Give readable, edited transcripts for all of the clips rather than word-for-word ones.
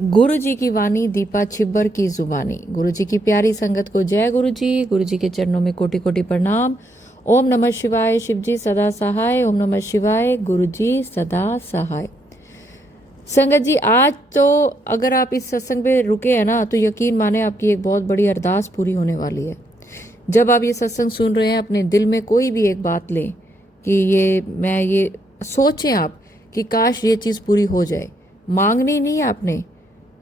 गुरु जी की वाणी, दीपा छिब्बर की जुबानी। गुरु जी की प्यारी संगत को जय गुरु जी। गुरु जी के चरणों में कोटि कोटि प्रणाम। ओम नमः शिवाय। शिव जी सदा सहाय। ओम नमः शिवाय। गुरु जी सदा सहाय। संगत जी, आज तो अगर आप इस सत्संग पे रुके हैं ना, तो यकीन माने आपकी एक बहुत बड़ी अरदास पूरी होने वाली है। जब आप ये सत्संग सुन रहे हैं, अपने दिल में कोई भी एक बात लें कि ये सोचें आप कि काश ये चीज़ पूरी हो जाए। मांगनी नहीं आपने,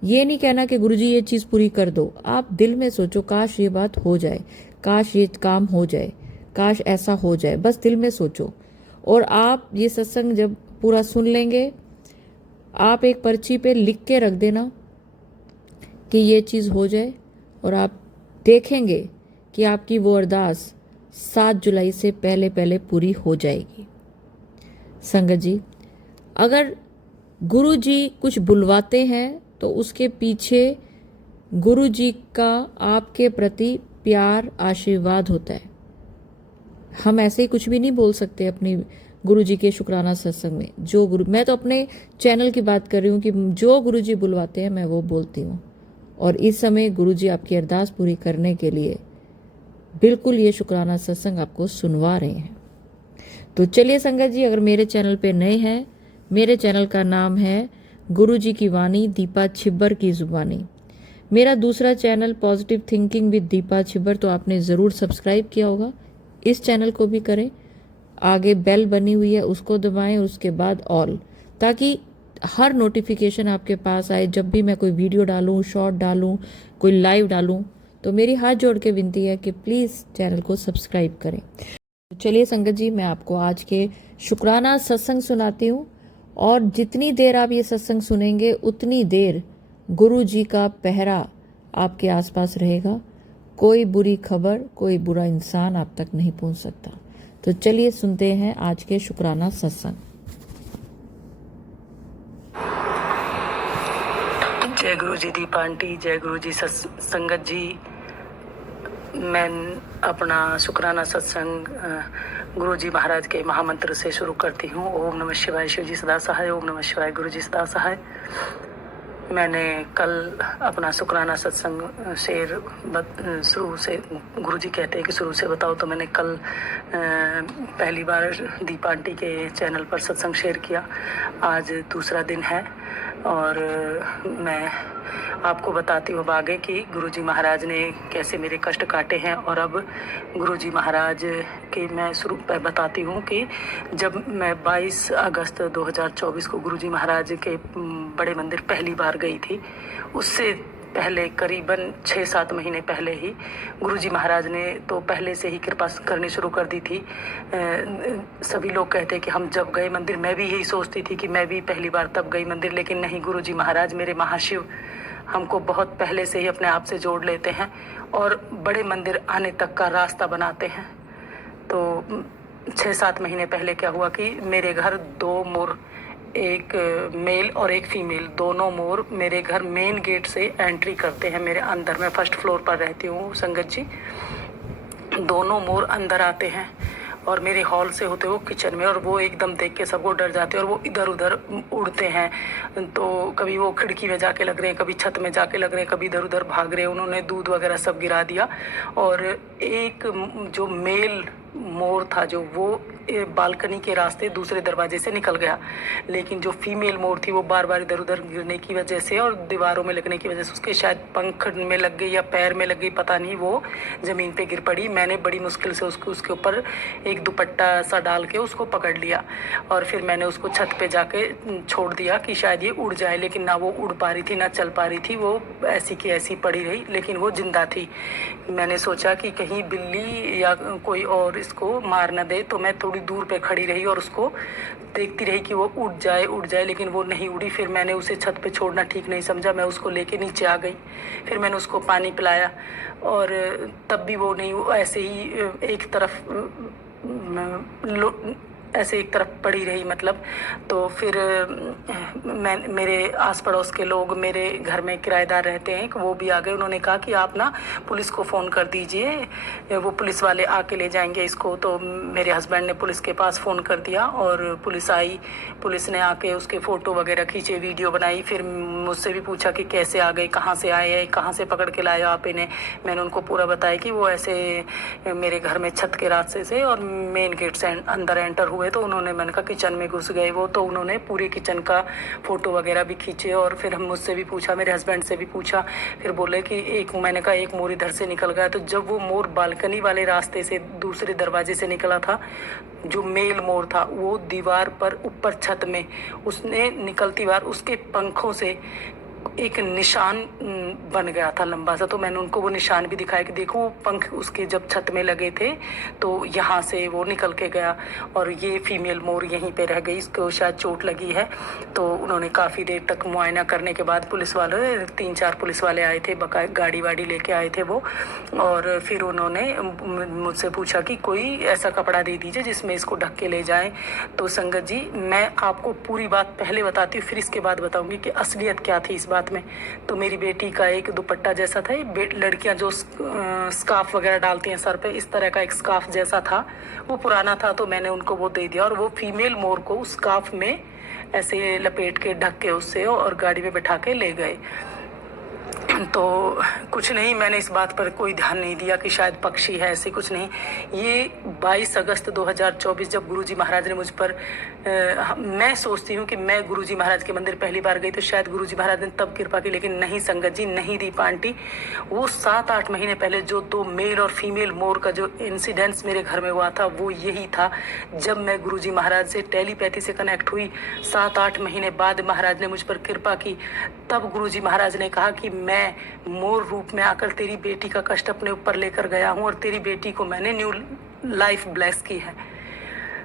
ये नहीं कहना कि गुरुजी ये चीज़ पूरी कर दो। आप दिल में सोचो काश ये बात हो जाए, काश ये काम हो जाए, काश ऐसा हो जाए। बस दिल में सोचो। और आप ये सत्संग जब पूरा सुन लेंगे, आप एक पर्ची पे लिख के रख देना कि ये चीज़ हो जाए, और आप देखेंगे कि आपकी वो अरदास 7 जुलाई से पहले पहले पूरी हो जाएगी। संगत जी, अगर गुरु जी कुछ बुलवाते हैं तो उसके पीछे गुरु जी का आपके प्रति प्यार, आशीर्वाद होता है। हम ऐसे ही कुछ भी नहीं बोल सकते अपनी गुरु जी के शुक्राना सत्संग में। जो गुरु, मैं तो अपने चैनल की बात कर रही हूँ कि जो गुरु जी बुलवाते हैं मैं वो बोलती हूँ। और इस समय गुरु जी आपकी अरदास पूरी करने के लिए बिल्कुल ये शुक्राना सत्संग आपको सुनवा रहे हैं। तो चलिए संगत जी, अगर मेरे चैनल पे नए हैं, मेरे चैनल का नाम है गुरु जी की वाणी, दीपा छिब्बर की जुबानी। मेरा दूसरा channel positive thinking with Deepa Chhibber, तो आपने ज़रूर सब्सक्राइब किया होगा। इस चैनल को भी करें। आगे बेल बनी हुई है, उसको दबाएं, और उसके बाद ऑल, ताकि हर नोटिफिकेशन आपके पास आए। जब भी मैं कोई वीडियो डालूं, शॉर्ट डालूं, कोई लाइव डालूं, तो मेरी हाथ जोड़ के विनती है कि प्लीज़ चैनल को सब्सक्राइब करें। तो चलिए संगत जी, मैं आपको आज के शुक्राना सत्संग सुनाती हूँ। और जितनी देर आप ये सत्संग सुनेंगे, उतनी देर गुरु जी का पहरा आपके आसपास रहेगा। कोई बुरी खबर, कोई बुरा इंसान आप तक नहीं पहुंच सकता। तो चलिए सुनते हैं आज के शुक्राना सत्संग। जय गुरु जी दीपा आंटी, जय गुरु जी संगत जी। मैं अपना शुक्राना सत्संग गुरु जी महाराज के महामंत्र से शुरू करती हूँ। ओम नमः शिवाय। शिव जी सदा सहाय। ओम नमः शिवाय। गुरु जी सदा सहाय। मैंने कल अपना शुक्राना सत्संग शुरू से, गुरु जी कहते हैं कि शुरू से बताओ, तो मैंने कल पहली बार दीपा आंटी के चैनल पर सत्संग शेयर किया। आज दूसरा दिन है और मैं आपको बताती हूँ अब आगे कि गुरुजी महाराज ने कैसे मेरे कष्ट काटे हैं। और अब गुरुजी महाराज के मैं शुरू पर बताती हूँ कि जब मैं 22 अगस्त 2024 को गुरुजी महाराज के बड़े मंदिर पहली बार गई थी, उससे पहले करीबन 6-7 महीने पहले ही गुरुजी महाराज ने तो पहले से ही कृपा करनी शुरू कर दी थी। सभी लोग कहते हैं कि हम जब गए मंदिर, मैं भी यही सोचती थी कि मैं भी पहली बार तब गई मंदिर, लेकिन नहीं, गुरुजी महाराज मेरे महाशिव हमको बहुत पहले से ही अपने आप से जोड़ लेते हैं और बड़े मंदिर आने तक का रास्ता बनाते हैं। तो 6-7 महीने पहले क्या हुआ कि मेरे घर 2 मोर, एक मेल और एक फीमेल, दोनों मोर मेरे घर मेन गेट से एंट्री करते हैं। मेरे अंदर, मैं फर्स्ट फ्लोर पर रहती हूँ संगत जी। दोनों मोर अंदर आते हैं और मेरे हॉल से होते हुए किचन में, और वो एकदम देख के सबको डर जाते हैं और वो इधर उधर उड़ते हैं। तो कभी वो खिड़की में जाके लग रहे हैं, कभी छत में जाके लग रहे हैं, कभी इधर उधर भाग रहे हैं। उन्होंने दूध वगैरह सब गिरा दिया। और एक जो मेल मोर था, जो वो बालकनी के रास्ते दूसरे दरवाजे से निकल गया, लेकिन जो फीमेल मोर थी वो बार बार इधर उधर गिरने की वजह से और दीवारों में लगने की वजह से उसके शायद पंख में लग गई या पैर में लग गई, पता नहीं, वो ज़मीन पे गिर पड़ी। मैंने बड़ी मुश्किल से उसके ऊपर एक दुपट्टा सा डाल के उसको पकड़ लिया और फिर मैंने उसको छत पे जाके छोड़ दिया कि शायद ये उड़ जाए, लेकिन ना वो उड़ पा रही थी ना चल पा रही थी। वो ऐसी की ऐसी पड़ी रही, लेकिन वो जिंदा थी। मैंने सोचा कि कहीं बिल्ली या कोई और इसको मार न दे, तो मैं थोड़ी दूर पे खड़ी रही और उसको देखती रही कि वो उड़ जाए, लेकिन वो नहीं उड़ी। फिर मैंने उसे छत पे छोड़ना ठीक नहीं समझा, मैं उसको लेके नीचे आ गई। फिर मैंने उसको पानी पिलाया और तब भी वो नहीं, ऐसे ही एक तरफ ऐसे एक तरफ पड़ी रही मतलब। तो फिर मैं मेरे आस पड़ोस के लोग, मेरे घर में किराएदार रहते हैं, वो भी आ गए। उन्होंने कहा कि आप ना पुलिस को फ़ोन कर दीजिए, वो पुलिस वाले आके ले जाएंगे इसको। तो मेरे हस्बैंड ने पुलिस के पास फ़ोन कर दिया और पुलिस आई। पुलिस ने आके उसके फ़ोटो वगैरह खींचे, वीडियो बनाई। फिर मुझसे भी पूछा कि कैसे आ गए, कहाँ से आए हैं, कहाँ से पकड़ के लाए आप इन्हें। मैंने उनको पूरा बताया कि वो ऐसे मेरे घर में छत के रास्ते से और मेन गेट से अंदर एंटर हुए। तो उन्होंने, मैंने कहा किचन में घुस गए वो, तो उन्होंने पूरे किचन का फ़ोटो वगैरह भी खींचे। और फिर हम मुझसे भी पूछा, मेरे हस्बैंड से भी पूछा। फिर बोले कि मैंने कहा एक मोर इधर से निकल गया। तो जब वो मोर बालकनी वाले रास्ते से दूसरे दरवाजे से निकला था, जो मेल मोर था, वो दीवार पर ऊपर छत में उसने निकलती बार उसके पंखों से एक निशान बन गया था लंबा सा। तो मैंने उनको वो निशान भी दिखाया कि देखो वो पंख उसके जब छत में लगे थे तो यहाँ से वो निकल के गया और ये फीमेल मोर यहीं पे रह गई, इसको शायद चोट लगी है। तो उन्होंने काफ़ी देर तक मुआयना करने के बाद पुलिस वाले 3-4 पुलिस वाले आए थे, बकाया गाड़ी वाड़ी लेके आए थे वो। और फिर उन्होंने मुझसे पूछा कि कोई ऐसा कपड़ा दे दीजिए जिसमें इसको ढक के ले जाएं। तो संगत जी, मैं आपको पूरी बात पहले बताती हूँ, फिर इसके बाद बताऊँगी कि असलियत क्या थी इस बात में। तो मेरी बेटी का एक दुपट्टा जैसा था, लड़कियां जो स्कार्फ वगैरह डालती हैं सर पे, इस तरह का एक स्कार्फ जैसा था, वो पुराना था। तो मैंने उनको वो दे दिया और वो फीमेल मोर को उस स्कार्फ में ऐसे लपेट के ढक के उससे और गाड़ी में बैठा के ले गए। तो कुछ नहीं, मैंने इस बात पर कोई ध्यान नहीं दिया कि शायद पक्षी है, ऐसे कुछ नहीं। ये 22 अगस्त 2024 जब गुरुजी महाराज ने मुझ पर मैं सोचती हूँ कि मैं गुरुजी महाराज के मंदिर पहली बार गई तो शायद गुरुजी महाराज ने तब कृपा की, लेकिन नहीं संगत जी, नहीं दीपा आंटी। वो 7-8 महीने पहले जो 2 मेल और फीमेल मोर का जो इंसिडेंट्स मेरे घर में हुआ था, वो यही था। जब मैं गुरुजी महाराज से टेलीपैथी से कनेक्ट हुई, 7-8 महीने बाद महाराज ने मुझ पर कृपा की। तब गुरुजी महाराज ने कहा कि मैं मोर रूप में आकर तेरी बेटी का कष्ट अपने ऊपर लेकर गया हूँ और तेरी बेटी को मैंने न्यू लाइफ ब्लेस की है।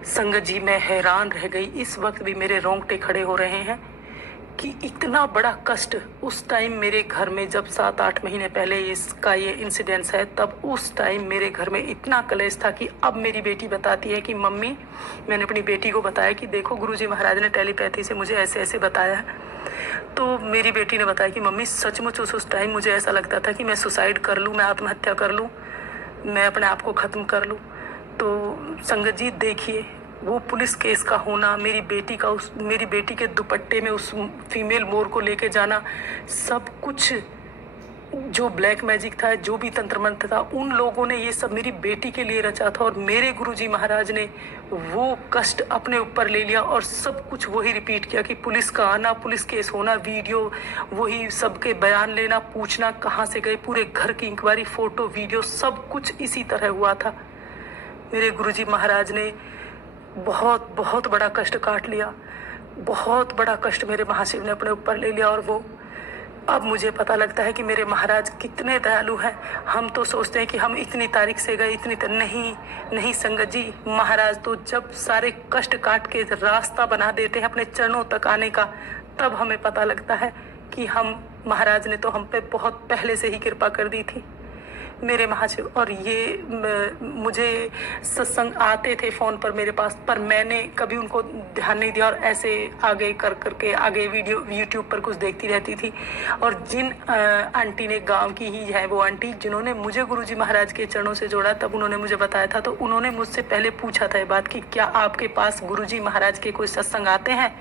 संगत जी, मैं हैरान रह गई। इस वक्त भी मेरे रोंगटे खड़े हो रहे हैं कि इतना बड़ा कष्ट उस टाइम मेरे घर में, जब 7-8 महीने पहले इसका ये इंसिडेंस है, तब उस टाइम मेरे घर में इतना कलेश था कि अब मेरी बेटी बताती है कि मम्मी, मैंने अपनी बेटी को बताया कि देखो गुरुजी महाराज ने टेलीपैथी से मुझे ऐसे ऐसे बताया है। तो मेरी बेटी ने बताया कि मम्मी सचमुच उस टाइम मुझे ऐसा लगता था कि मैं सुसाइड कर लूँ, मैं आत्महत्या कर लूँ, मैं अपने आप को ख़त्म कर लूँ। तो संगत जी देखिए, वो पुलिस केस का होना, मेरी बेटी के दुपट्टे में उस फीमेल मोर को लेके जाना, सब कुछ जो ब्लैक मैजिक था, जो भी तंत्र मंत्र था, उन लोगों ने ये सब मेरी बेटी के लिए रचा था। और मेरे गुरुजी महाराज ने वो कष्ट अपने ऊपर ले लिया और सब कुछ वही रिपीट किया कि पुलिस का आना, पुलिस केस होना, वीडियो वही, सबके बयान लेना, पूछना कहाँ से गए, पूरे घर की इंक्वायरी, फ़ोटो वीडियो, सब कुछ इसी तरह हुआ था। मेरे गुरुजी महाराज ने बहुत बहुत बड़ा कष्ट काट लिया, बहुत बड़ा कष्ट मेरे महाशिव ने अपने ऊपर ले लिया। और वो अब मुझे पता लगता है कि मेरे महाराज कितने दयालु हैं। हम तो सोचते हैं कि हम इतनी तारीख से गए, नहीं संगत जी, महाराज तो जब सारे कष्ट काट के रास्ता बना देते हैं अपने चरणों तक आने का, तब हमें पता लगता है कि हम, महाराज ने तो हम पे बहुत पहले से ही कृपा कर दी थी मेरे महाशिव। और ये मुझे सत्संग आते थे फ़ोन पर मेरे पास, पर मैंने कभी उनको ध्यान नहीं दिया और ऐसे आगे करके आगे वीडियो यूट्यूब पर कुछ देखती रहती थी। और जिन आंटी ने, गांव की ही है वो आंटी, जिन्होंने मुझे गुरुजी महाराज के चरणों से जोड़ा, तब उन्होंने मुझे बताया था। तो उन्होंने मुझसे पहले पूछा था ये बात कि क्या आपके पास गुरुजी महाराज के कोई सत्संग आते हैं?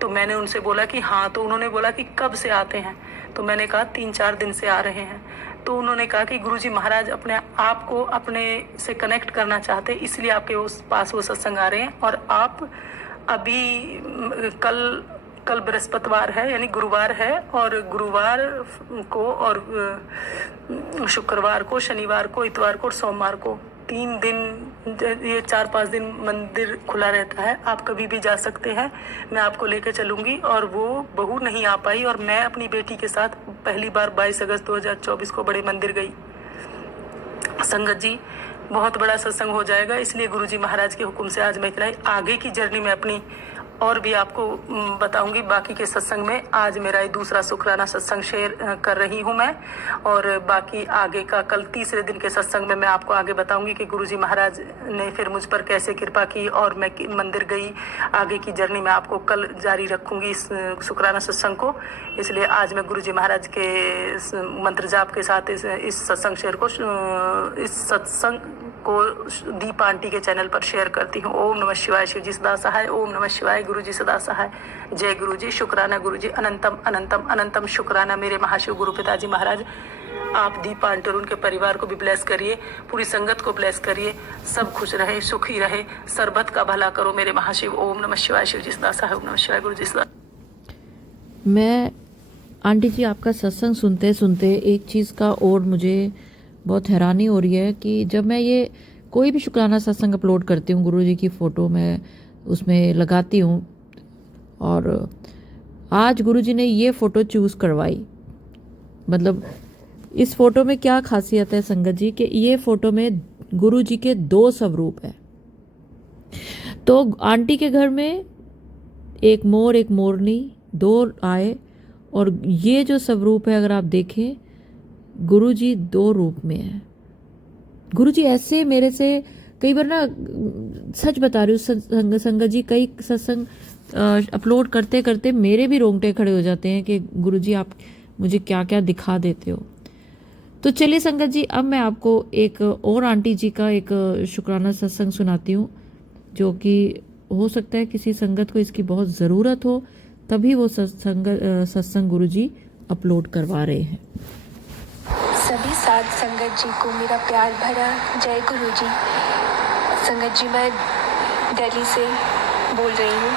तो मैंने उनसे बोला कि हाँ। तो उन्होंने बोला कि कब से आते हैं? तो मैंने कहा 3-4 दिन से आ रहे हैं। तो उन्होंने कहा कि गुरुजी महाराज अपने आप को अपने से कनेक्ट करना चाहते, इसलिए आपके पास वो सत्संग आ रहे हैं। और आप अभी कल बृहस्पतिवार है, यानी गुरुवार है, और गुरुवार को और शुक्रवार को, शनिवार को, इतवार को और सोमवार को 3 दिन, ये 4-5 दिन मंदिर खुला रहता है। आप कभी भी जा सकते हैं, मैं आपको लेके चलूँगी। और वो बहू नहीं आ पाई और मैं अपनी बेटी के साथ पहली बार 22 अगस्त 2024 को बड़े मंदिर गई। संगत जी, बहुत बड़ा सत्संग हो जाएगा, इसलिए गुरुजी महाराज के हुक्म से आज मैं इतना ही, आगे की जर्नी में अपनी और भी आपको बताऊंगी बाकी के सत्संग में। आज मेरा ये दूसरा शुक्राना सत्संग शेयर कर रही हूँ मैं, और बाकी आगे का कल तीसरे दिन के सत्संग में मैं आपको आगे बताऊंगी कि गुरुजी महाराज ने फिर मुझ पर कैसे कृपा की और मैं मंदिर गई। आगे की जर्नी मैं आपको कल जारी रखूंगी इस शुक्राना सत्संग को। इसलिए आज मैं गुरुजी महाराज के मंत्र जाप के साथ इस सत्संग को दीपा आंटी के चैनल पर शेयर करती हूँ। ओम नमः शिवाय, शिवजी सदा सहाय। ओम नमः शिवाय, गुरुजी सदा सहाय। जय गुरुजी। शुक्राना गुरुजी, अनंतम अनंतम अनंतम शुक्राना मेरे महाशिव गुरु पिताजी महाराज। आप दीपा आंटी और उनके परिवार को भी ब्लेस करिए, पूरी संगत को ब्लेस करिए, सब खुश रहे, सुखी रहे, सरबत का भला करो मेरे महाशिव। ओम नमः शिवाय, शिवजी सदा सहाय। ओम नमः शिवाय, गुरुजी सदा। मैं आंटी जी आपका सत्संग सुनते सुनते एक चीज़ का और मुझे बहुत हैरानी हो रही है कि जब मैं ये कोई भी शुक्राना सत्संग अपलोड करती हूँ, गुरुजी की फ़ोटो मैं उसमें लगाती हूँ, और आज गुरुजी ने ये फ़ोटो चूज़ करवाई। मतलब इस फ़ोटो में क्या खासियत है संगत जी कि ये फ़ोटो में गुरुजी के 2 स्वरूप है। तो आंटी के घर में एक मोर एक मोरनी 2 आए, और ये जो स्वरूप है अगर आप देखें गुरुजी 2 रूप में है। गुरुजी ऐसे मेरे से कई बार ना, सच बता रही हूँ संगत जी, कई सत्संग अपलोड करते करते मेरे भी रोंगटे खड़े हो जाते हैं कि गुरुजी आप मुझे क्या क्या दिखा देते हो। तो चलिए संगत जी, अब मैं आपको एक और आंटी जी का एक शुक्राना सत्संग सुनाती हूँ, जो कि हो सकता है किसी संगत को इसकी बहुत ज़रूरत हो, तभी वो सत्संग गुरुजी अपलोड करवा रहे हैं। सभी साध संगत जी को मेरा प्यार भरा जय गुरु जी। संगत जी, मैं दिल्ली से बोल रही हूँ।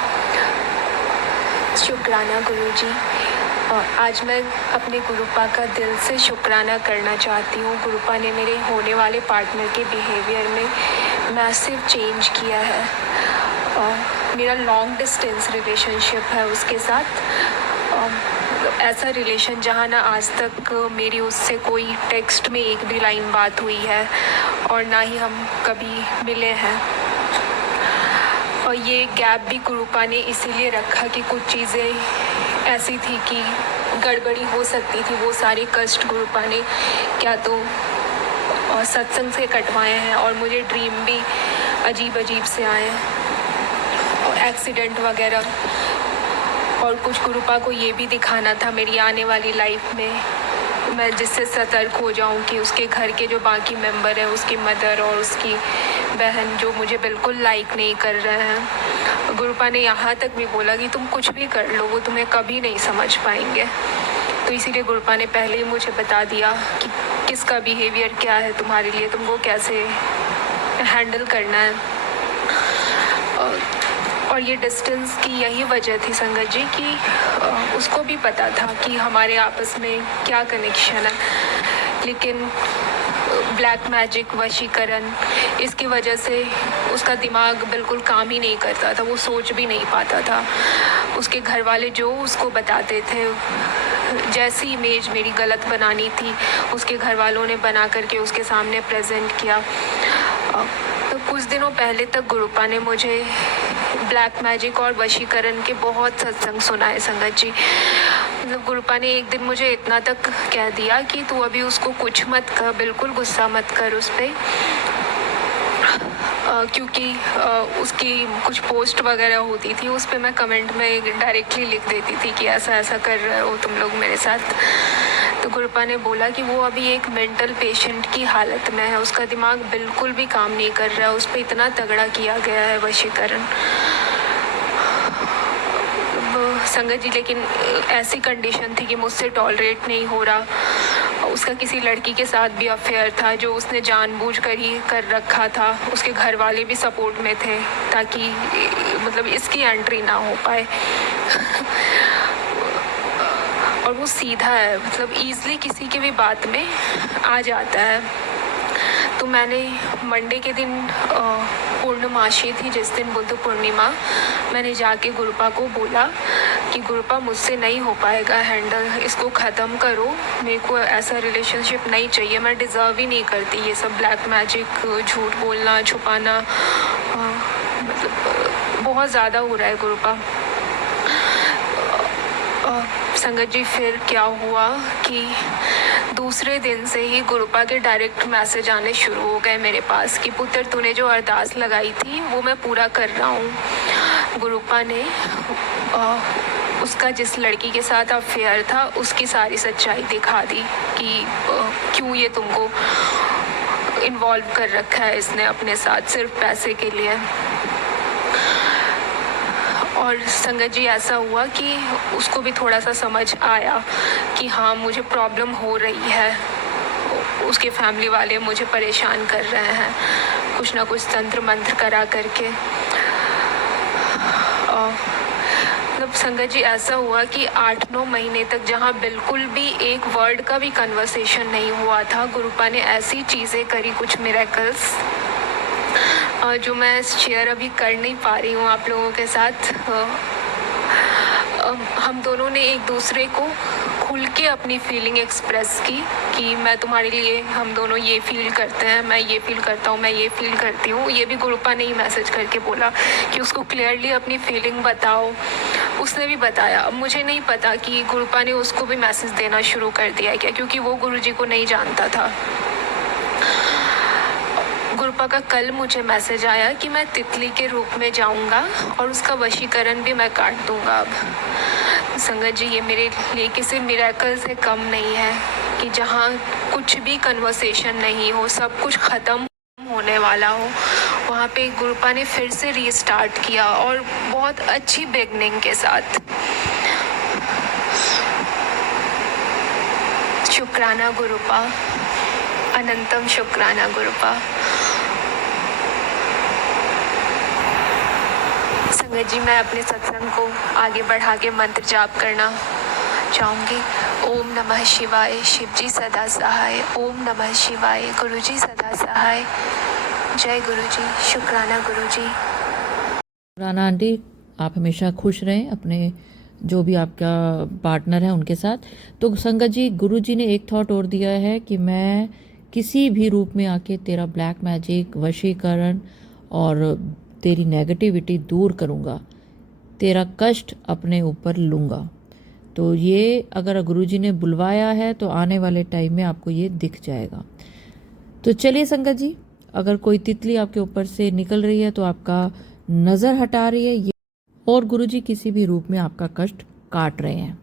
शुक्राना गुरु जी। और आज मैं अपने गुरुपा का दिल से शुक्राना करना चाहती हूँ। गुरुपा ने मेरे होने वाले पार्टनर के बिहेवियर में मैसिव चेंज किया है। और मेरा लॉन्ग डिस्टेंस रिलेशनशिप है उसके साथ। ऐसा रिलेशन जहाँ ना आज तक मेरी उससे कोई टेक्स्ट में एक भी लाइन बात हुई है, और ना ही हम कभी मिले हैं। और ये गैप भी गुरुपा ने इसीलिए रखा कि कुछ चीज़ें ऐसी थी कि गड़बड़ी हो सकती थी। वो सारे कष्ट गुरुपा ने क्या तो सत्संग से कटवाए हैं, और मुझे ड्रीम भी अजीब अजीब से आए हैं, और एक्सीडेंट वगैरह। और कुछ गुरुपा को ये भी दिखाना था मेरी आने वाली लाइफ में मैं जिससे सतर्क हो जाऊं कि उसके घर के जो बाकी मेंबर हैं, उसकी मदर और उसकी बहन, जो मुझे बिल्कुल लाइक नहीं कर रहे हैं। गुरुपा ने यहाँ तक भी बोला कि तुम कुछ भी कर लो, वो तुम्हें कभी नहीं समझ पाएंगे। तो इसीलिए गुरुपा ने पहले ही मुझे बता दिया कि किसका बिहेवियर क्या है तुम्हारे लिए, तुमको कैसे हैंडल करना है। और ये डिस्टेंस की यही वजह थी संगत जी कि उसको भी पता था कि हमारे आपस में क्या कनेक्शन है, लेकिन ब्लैक मैजिक, वशीकरण, इसकी वजह से उसका दिमाग बिल्कुल काम ही नहीं करता था। वो सोच भी नहीं पाता था। उसके घर वाले जो उसको बताते थे, जैसी इमेज मेरी गलत बनानी थी, उसके घर वालों ने बना करके उसके सामने प्रेजेंट किया। तो कुछ दिनों पहले तक गुरुपा ने मुझे ब्लैक मैजिक और वशीकरण के बहुत सत्संग सुनाए संगत जी। मतलब गुरुपा ने एक दिन मुझे इतना तक कह दिया कि तू अभी उसको कुछ मत कर, बिल्कुल गुस्सा मत कर उस पर, क्योंकि उसकी कुछ पोस्ट वगैरह होती थी, उस पर मैं कमेंट में डायरेक्टली लिख देती थी कि ऐसा ऐसा कर रहे हो तुम लोग मेरे साथ। तो गुरुपा ने बोला कि वो अभी एक मेंटल पेशेंट की हालत में है, उसका दिमाग बिल्कुल भी काम नहीं कर रहा है, उस पर इतना तगड़ा किया गया है वशीकरण संगत जी। लेकिन ऐसी कंडीशन थी कि मुझसे टॉलरेट नहीं हो रहा। उसका किसी लड़की के साथ भी अफेयर था, जो उसने जानबूझकर ही कर रखा था। उसके घर वाले भी सपोर्ट में थे ताकि मतलब इसकी एंट्री ना हो पाए। और वो सीधा है, मतलब ईज़िली किसी की भी बात में आ जाता है। तो मैंने मंडे के दिन पूर्णमासी थी, जिस दिन बुद्ध पूर्णिमा, मैंने जाके गुरुपा को बोला कि गुरुपा मुझसे नहीं हो पाएगा हैंडल, इसको ख़त्म करो, मेरे को ऐसा रिलेशनशिप नहीं चाहिए, मैं डिज़र्व ही नहीं करती ये सब ब्लैक मैजिक, झूठ बोलना, छुपाना। मतलब बहुत बहुत ज़्यादा हो रहा है गुरुपा। संगत जी, फिर क्या हुआ कि दूसरे दिन से ही गुरुपा के डायरेक्ट मैसेज आने शुरू हो गए मेरे पास कि पुत्र, तूने जो अरदास लगाई थी वो मैं पूरा कर रहा हूँ। गुरुपा ने उसका जिस लड़की के साथ अफेयर था उसकी सारी सच्चाई दिखा दी कि क्यों ये तुमको इन्वॉल्व कर रखा है इसने अपने साथ सिर्फ पैसे के लिए। और संगत जी, ऐसा हुआ कि उसको भी थोड़ा सा समझ आया कि हाँ, मुझे प्रॉब्लम हो रही है, उसके फैमिली वाले मुझे परेशान कर रहे हैं कुछ ना कुछ तंत्र मंत्र करा करके। मतलब संगत जी, ऐसा हुआ कि 8-9 महीने तक जहाँ बिल्कुल भी एक वर्ड का भी कन्वर्सेशन नहीं हुआ था, गुरुपा ने ऐसी चीज़ें करी, कुछ मिरेकल्स जो मैं शेयर अभी कर नहीं पा रही हूँ आप लोगों के साथ। हम दोनों ने एक दूसरे को खुल के अपनी फीलिंग एक्सप्रेस की कि मैं तुम्हारे लिए, हम दोनों ये फील करते हैं, मैं ये फील करता हूँ, मैं ये फील करती हूँ। ये भी गुरुपा ने ही मैसेज करके बोला कि उसको क्लियरली अपनी फीलिंग बताओ। उसने भी बताया। अब मुझे नहीं पता कि गुरुपा ने उसको भी मैसेज देना शुरू कर दिया क्या, क्योंकि वो गुरुजी को नहीं जानता था। गुरुपा का कल मुझे मैसेज आया कि मैं तितली के रूप में जाऊंगा और उसका वशीकरण भी मैं काट दूंगा। अब संगत जी, ये मेरे लिए किसी मिरेकल से कम नहीं है कि जहाँ कुछ भी कन्वर्सेशन नहीं हो, सब कुछ ख़त्म होने वाला हो, वहाँ पे गुरुपा ने फिर से रीस्टार्ट किया और बहुत अच्छी बिगनिंग के साथ। शुक्राना गुरुपा, अनंतम शुक्राना गुरुपा। संगत जी, मैं अपने सत्संग को आगे बढ़ा के मंत्र जाप करना चाहूँगी। ओम नमः शिवाय, शिवजी सदा सहाय। ओम नमः शिवाय, गुरुजी सदा सहाय। जय गुरुजी, शुक्राना गुरुजी। राना आंटी, आप हमेशा खुश रहें अपने जो भी आपका पार्टनर है उनके साथ। तो संगत जी, गुरुजी ने एक थॉट और दिया है कि मैं किसी भी रूप में आके तेरा ब्लैक मैजिक, वशीकरण और तेरी नेगेटिविटी दूर करूँगा, तेरा कष्ट अपने ऊपर लूँगा। तो ये अगर गुरुजी ने बुलवाया है तो आने वाले टाइम में आपको ये दिख जाएगा। तो चलिए संगत जी, अगर कोई तितली आपके ऊपर से निकल रही है तो आपका नज़र हटा रही है ये, और गुरुजी किसी भी रूप में आपका कष्ट काट रहे हैं।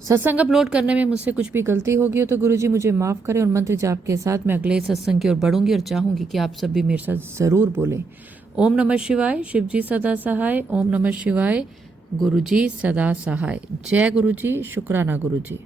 सत्संग अपलोड करने में मुझसे कुछ भी गलती होगी हो तो गुरुजी मुझे माफ़ करें, और मंत्र जाप के साथ मैं अगले सत्संग की ओर बढ़ूंगी और चाहूँगी कि आप सब भी मेरे साथ ज़रूर बोलें। ओम नमः शिवाय, शिवजी सदा सहाय। ओम नमः शिवाय, गुरुजी सदा सहाय। जय गुरुजी, शुक्राना गुरुजी।